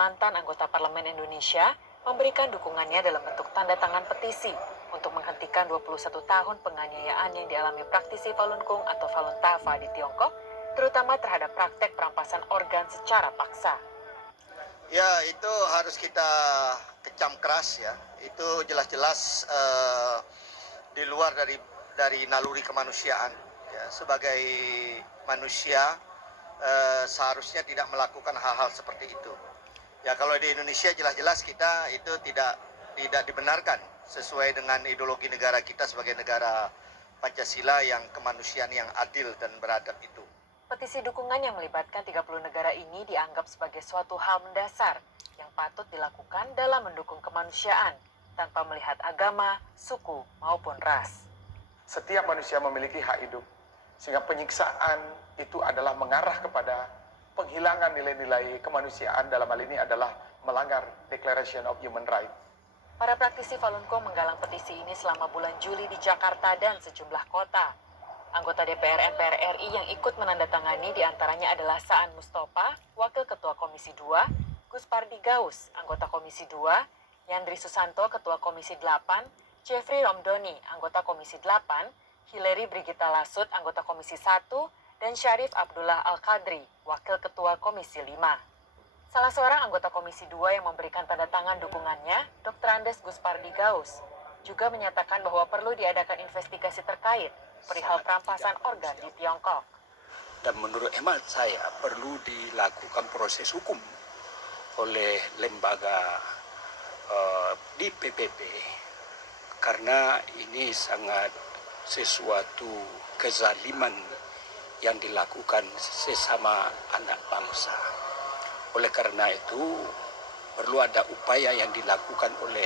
Mantan anggota Parlemen Indonesia memberikan dukungannya dalam bentuk tanda tangan petisi untuk menghentikan 21 tahun penganiayaan yang dialami praktisi Falun Gong atau Falun Dafa di Tiongkok, terutama terhadap praktek perampasan organ secara paksa. Ya, itu harus kita kecam keras ya. Itu jelas-jelas di luar dari naluri kemanusiaan. Ya, sebagai manusia seharusnya tidak melakukan hal-hal seperti itu. Ya, kalau di Indonesia jelas-jelas kita itu tidak dibenarkan sesuai dengan ideologi negara kita sebagai negara Pancasila yang kemanusiaan yang adil dan beradab itu. Petisi dukungan yang melibatkan 30 negara ini dianggap sebagai suatu hal mendasar yang patut dilakukan dalam mendukung kemanusiaan tanpa melihat agama, suku, maupun ras. Setiap manusia memiliki hak hidup, sehingga penyiksaan itu adalah mengarah kepada penghilangan nilai-nilai kemanusiaan. Dalam hal ini adalah melanggar Declaration of Human Rights. Para praktisi Falun Gong menggalang petisi ini selama bulan Juli di Jakarta dan sejumlah kota. Anggota DPR MPR RI yang ikut menandatangani diantaranya adalah Saan Mustafa, Wakil Ketua Komisi 2, Gus Pardi Gaus, Anggota Komisi 2, Yandri Susanto, Ketua Komisi 8, Jeffrey Romdoni, Anggota Komisi 8, Hilary Brigita Lasut, Anggota Komisi 1, dan Syarif Abdullah Al-Qadri, Wakil Ketua Komisi 5. Salah seorang anggota Komisi 2 yang memberikan tanda tangan dukungannya, Dr. Andes Gus Pardi Gaus, juga menyatakan bahwa perlu diadakan investigasi terkait perihal perampasan organ di Tiongkok. Dan menurut hemat saya perlu dilakukan proses hukum oleh lembaga di PBB karena ini sangat sesuatu kezaliman yang dilakukan sesama anak bangsa. Oleh karena itu perlu ada upaya yang dilakukan oleh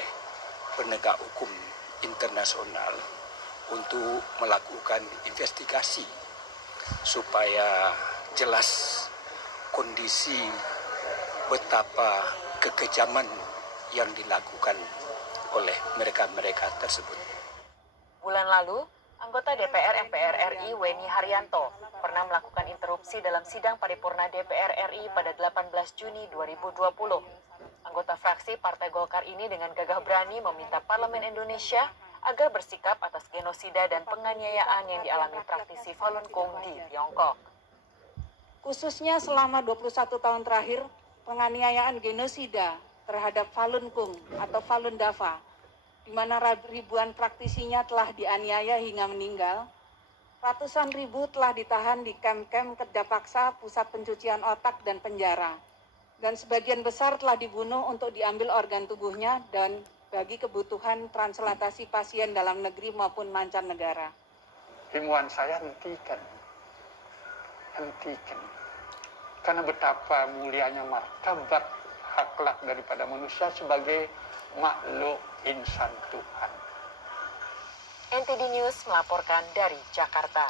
penegak hukum internasional untuk melakukan investigasi supaya jelas kondisi betapa kekejaman yang dilakukan oleh mereka-mereka tersebut. Bulan lalu, anggota DPR MPR RI Weni Haryanto pernah melakukan interupsi dalam sidang paripurna DPR RI pada 18 Juni 2020. Anggota fraksi Partai Golkar ini dengan gagah berani meminta Parlemen Indonesia agar bersikap atas genosida dan penganiayaan yang dialami praktisi Falun Gong di Tiongkok. Khususnya selama 21 tahun terakhir, penganiayaan genosida terhadap Falun Gong atau Falun Dafa, di mana ribuan praktisinya telah dianiaya hingga meninggal, ratusan ribu telah ditahan di kamp-kamp kerja paksa, pusat pencucian otak, dan penjara. Dan sebagian besar telah dibunuh untuk diambil organ tubuhnya dan bagi kebutuhan transplantasi pasien dalam negeri maupun mancanegara. Himbauan saya hentikan. Karena betapa mulianya martabat akhlak daripada manusia sebagai makhluk insan Tuhan. NTD News melaporkan dari Jakarta.